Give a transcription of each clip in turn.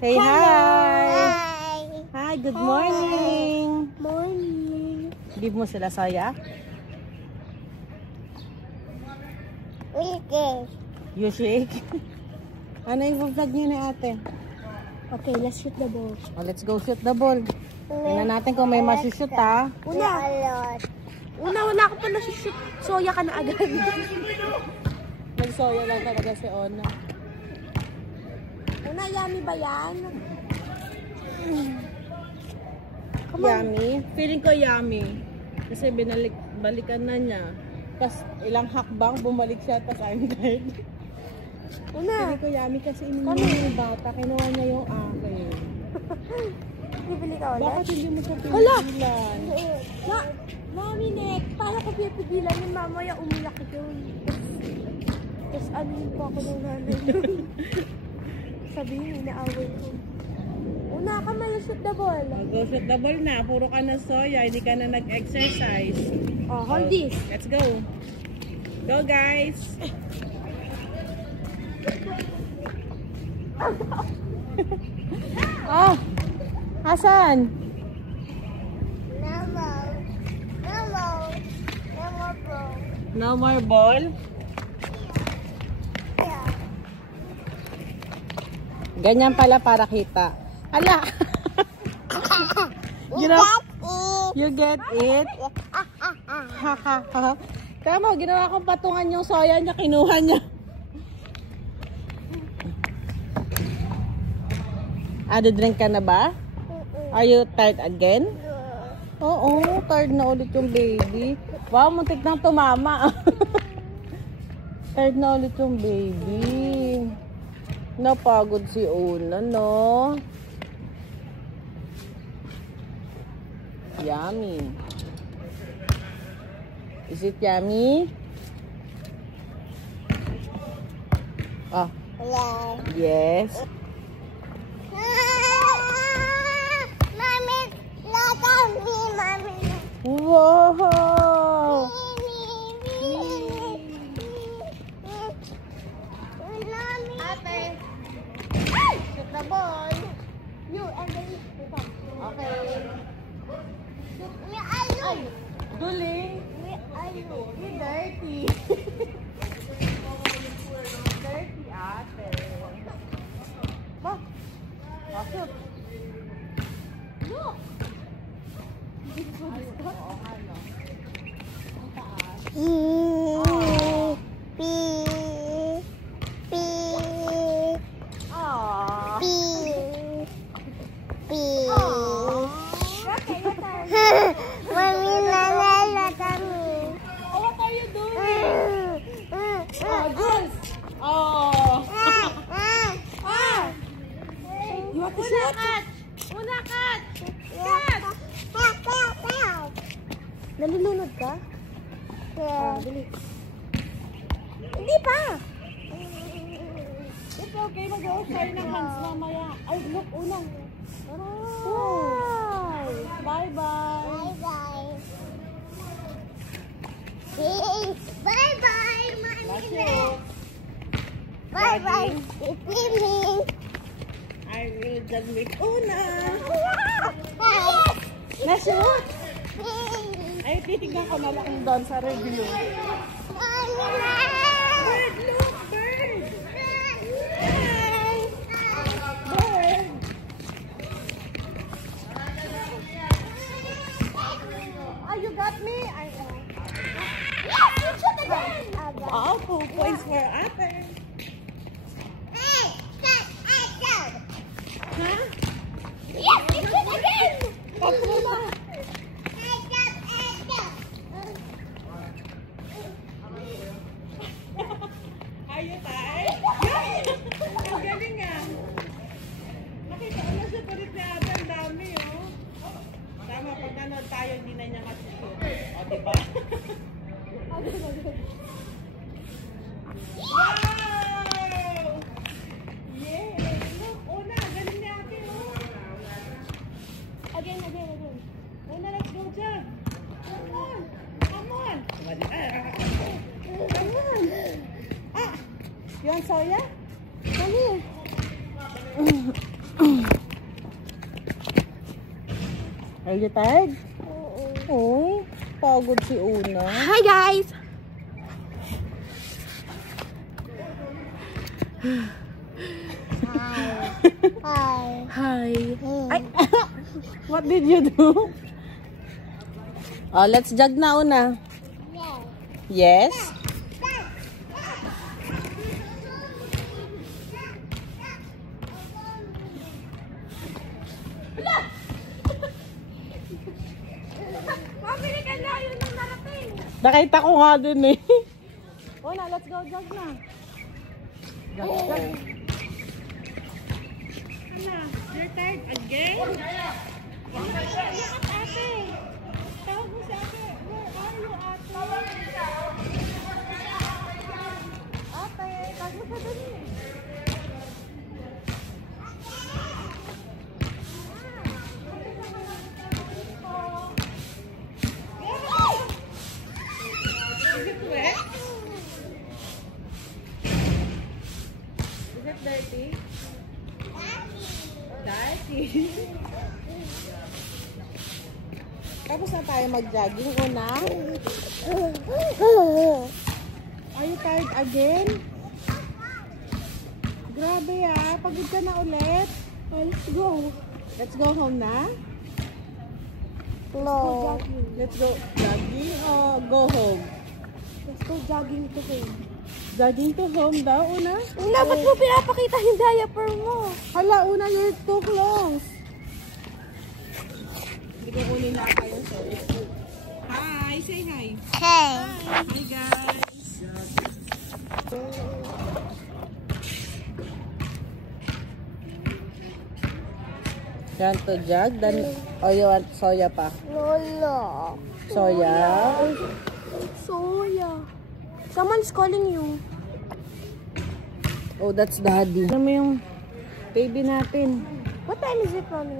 Say hi. Hi. Hi, good morning. Morning. Give mo sila soya. Okay. You shake. Ano yung vlog niyo ni ate? Okay, let's shoot the ball. Oh, let's go shoot the ball. Tingnan natin kung may masushoot ha. Una ako pa nasushoot. Soya ka na agad. Nagsoya lang talaga si Ona. Una, yummy ba yan? Yummy? Feeling ko yummy. Kasi balikan na niya. Tapos ilang hakbang, bumalik siya, tapos I'm dead. Una. Feeling ko yummy kasi ininom yung bata. Kinuha niya yung akin. Bibili ka ulit? Bakit hindi mo siya pipigilan? Mami, Nick, paano ko pipigilan yun? Mamaya umiyak yun. Tapos ano yun pa ako ng nanay yun? Sabihin, inaaway ko. Una ka may shoot the ball. Go shoot the ball na. Puro ka na soya. Hindi ka na nag-exercise. Oh, hold this. Let's go. Go, guys. Oh, asan? No more ball? Yeah. Ganyan pala para kita. Hala! You get it? Kaya mo, ginawa kong patungan yung soya niya, kinuha niya. Drink ka na ba? Are you tired again? Oo, tired na ulit yung baby. Wow, muntik nang tumama. Tired na ulit yung baby. Napagod si Una, no? Yummy. Is it yummy? Oh. Yes. Wow! Ate, shoot the ball. You and then you come. Okay. Me ayun. Duling. Me ayun. You dirty. Dirty ate. Ba? Shoot. Look. Nalulunod ka? Bilis. Hindi pa! It's okay, mag-off tayo ng hands mamaya. Ay, look, unang. Wow! Bye-bye. Bye-bye. Bye-bye, Mommy. Bye-bye, Mimi. I will just make Una. Yes! Na-shoot? Ay, titignan ko na lang doon sa review. Bird, look, bird! Bird! Oh, you got me? Yes, you shoot again! Wow, 2 points for ate. Huh? Yes, you shoot again! Tatlo na. Ayun tayo. Ang galing ah. Nakita ko na siya ulit ni ate. Ang dami oh. Tama, pag nanood tayo, hindi na niya masushoot. O, diba? Wow! Yeah! Look, Una, galing ni ate oh. Again. Una, let's go dyan. Come on! Come on! Come on! Ah! You want soya? Come here. Are you tired? Oo. Oh, pagod si Una. Hi guys! Hi. Hi. Ay, what did you do? Oh, let's jog na, Una. Yes? Mabili ka na yun ang narating. Nakita ko nga din eh. Una, let's go jog na. Jog, jog. Ana, you're tired again? Look at ate. Tawag mo si ate. Where are you, ate? Ate, tawag mo sa dali. Is it wet? Is it dirty? Dirty. Tapos na tayo mag-jogging, Una. Are you tired again? Grabe ah, pagod ka na ulit. Oh, let's go. Let's go home na? No. Let's go jogging or go home? Let's go jogging today. Jogging to home daw, Una? Una, ba't mo pinapakita yung diaper mo? Hala, Una, you're too close. Hindi ko kunin na kayo, sorry. Hi, say hi. Hey. Hi, guys. Yan to jog. Then, oh, you want soya pa? Lola. Soya? Soya. Someone's calling you. Oh, that's daddy. Ano mo yung baby natin? What time is it, mommy?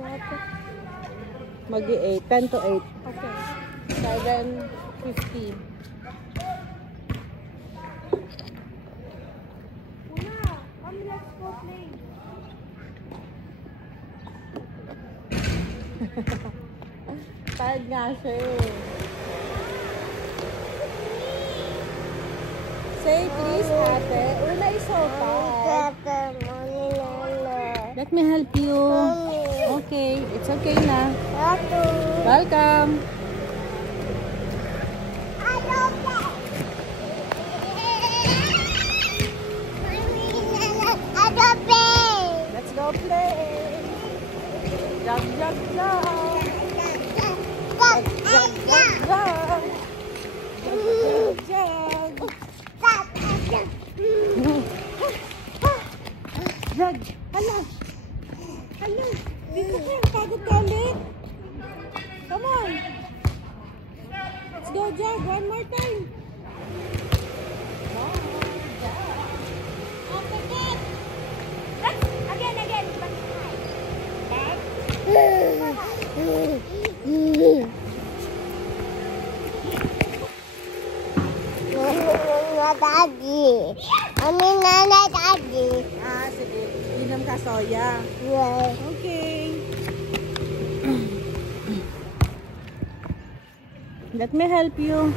Mag-8. 10 to 8. Okay. 7:50. Una, mommy, let's go play. Tired nga siya eh. Say please, ate. Una is so tired. Let me help you. Okay, it's okay na. Welcome. Let's go play. Jog, jog, jog. Jog, jog, jog, jog. Jog, jog, jog. Jog. Hala. Hala. Dito ka. Pagod ka ulit. Come on. Let's go jog. One more time. Again. Back. Daddy. Daddy. Ah, sige. Inom ka soya. Yeah. Okay. Let me help you.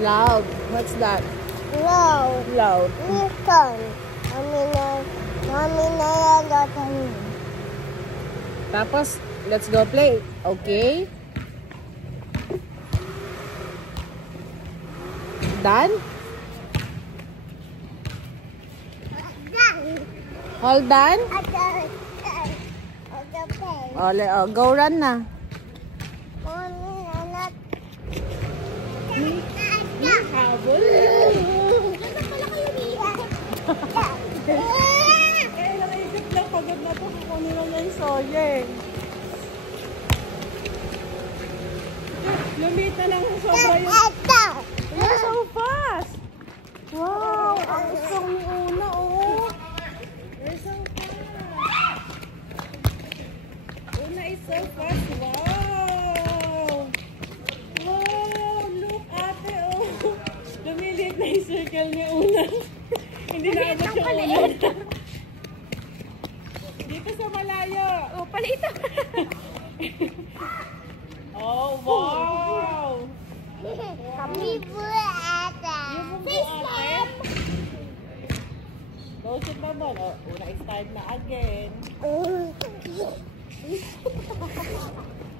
Loud. What's that? No. Loud. Listen. Mommy na Tapos, let's go play. Okay? Done? All done? Oh, go run na. Habol. Eh, nakaisip lang, pagod na to. Kukunin na niya yung soya eh. Lumit na lang ang sobra yung... You're so fast! Wow! Ang gusto ni Una, oh! You're so fast! Una is so fast! Wow! Wow! Look, ate, oh! Lumilit na yung circle ni Una. Hindi na abot yung Una. naman. O, una start na again.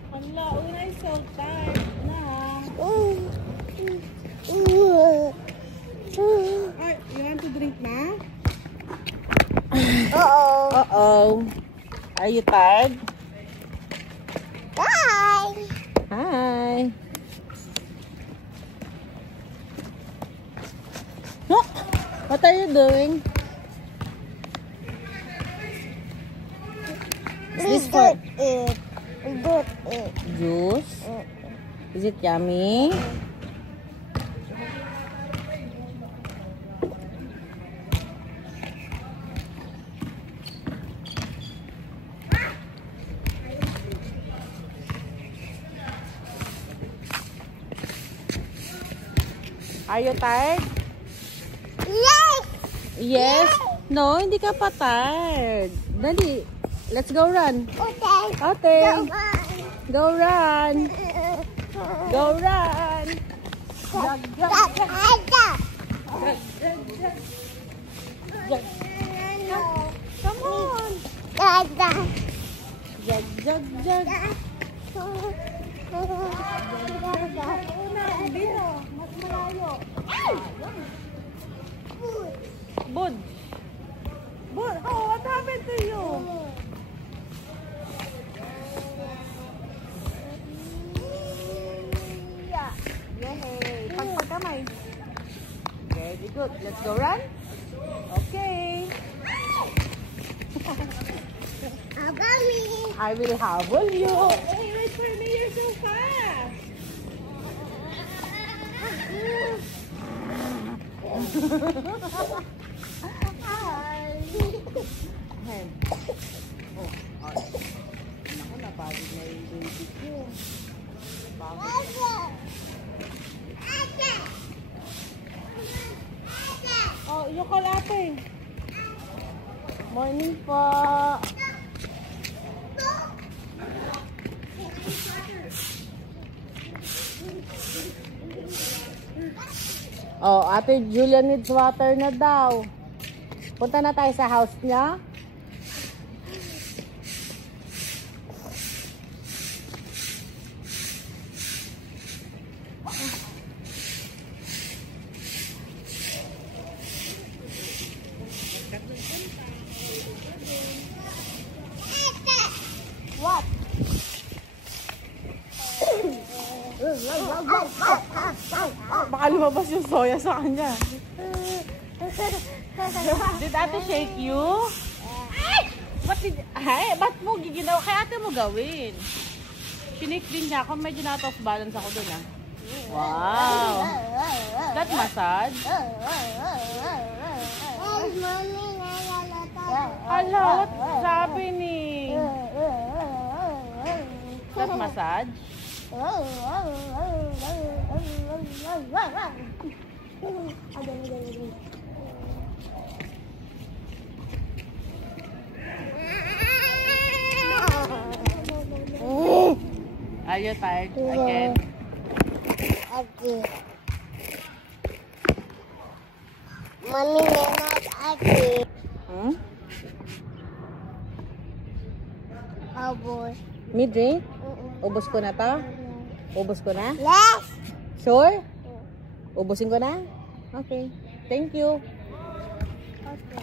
Hala, una is so tight na. Ay, you want to drink na? Uh-oh. Are you tired? Hi. Oh, what are you doing? Is this for juice? Is it yummy? Are you tired? Yes! Yes? No, hindi ka pa tired. Dali. Let's go run. Okay. Okay. Go run. Go run. Jog, jog, jog. Jog, jog, jog. Jog. Come on. Jog, jog, jog. Una, dito. Mas malayo. Bud. Bud. Oh, what happened to you? Yay. Pagpagkamay. Very good. Let's go run. Okay. I will habol you. Hey, wait for me. You're so fast. Hi. Hen. Oh, naku, napagod na yung baby ko. Napagod. Oh, you call ate. Morning po. Oh, Ate Julia needs water na daw. Punta na tayo sa house niya. What? Baka lumabas yung soya sa kanya. Did ate shake you? Ba't mo giginaw? Kaya ate mo gawin. Sinake din niya ako. Medyo na-off balance ako dun ah. Wow. Is that massage? Ala, what's happening? Is that massage? Are you tired again? Okay. Mommy, not okay. Hmm? Aboy. Midri? Ubus ko na to? Ubus ko na? Yes. Sure? Ubusin ko na? Okay. Thank you. Okay.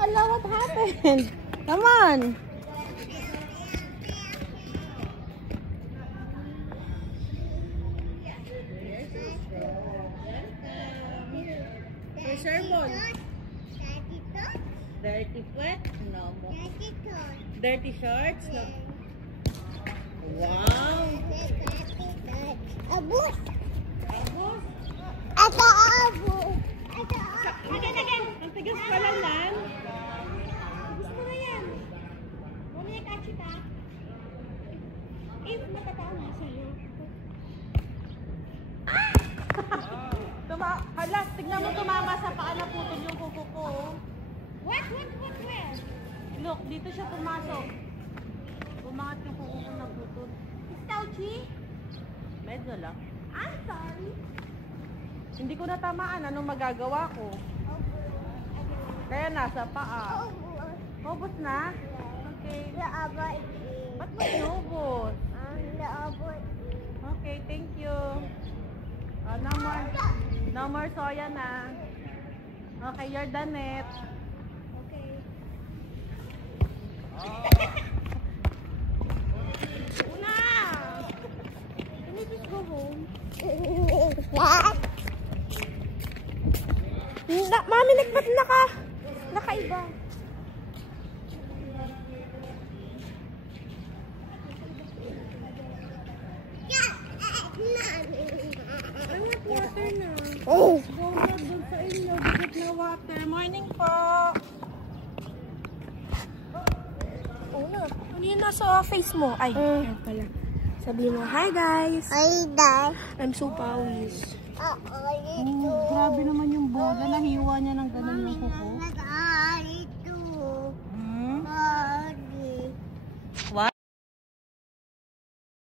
Hello, what happened? Come on. Where's your ball? Dirty foot? No more. Dirty shorts? No. Wow. Abus. Abos. Ito abus. Again. Ang tigas pala lan. Gusto mo na yan. Mamaya kachi ka. If matatao na sa'yo. Hala, tignan mo tumama sa paa na putol yung kuko ko. What? Where? Look, dito siya pumasok. Umangat yung kuko ko na putol. Stouchy? Medyo lang. I'm sorry. Hindi ko natamaan. Anong magagawa ko? Kaya nasa paa. Ubos na? Okay. Ba't mo inubos? Okay, thank you. No more soya na. Okay, you're done it. Okay. Una! Can we just go home? Mami, ba't nakaiba? Water na. Oh! Doon sa inyo, bigit na water. Morning po! Una, ano yun nasa face mo? Ay, yan pala. Sabihin mo, hi guys! Hi guys! I'm so pawis. Grabe naman yung bola. Nahiwa niya ng ganun yung kuko.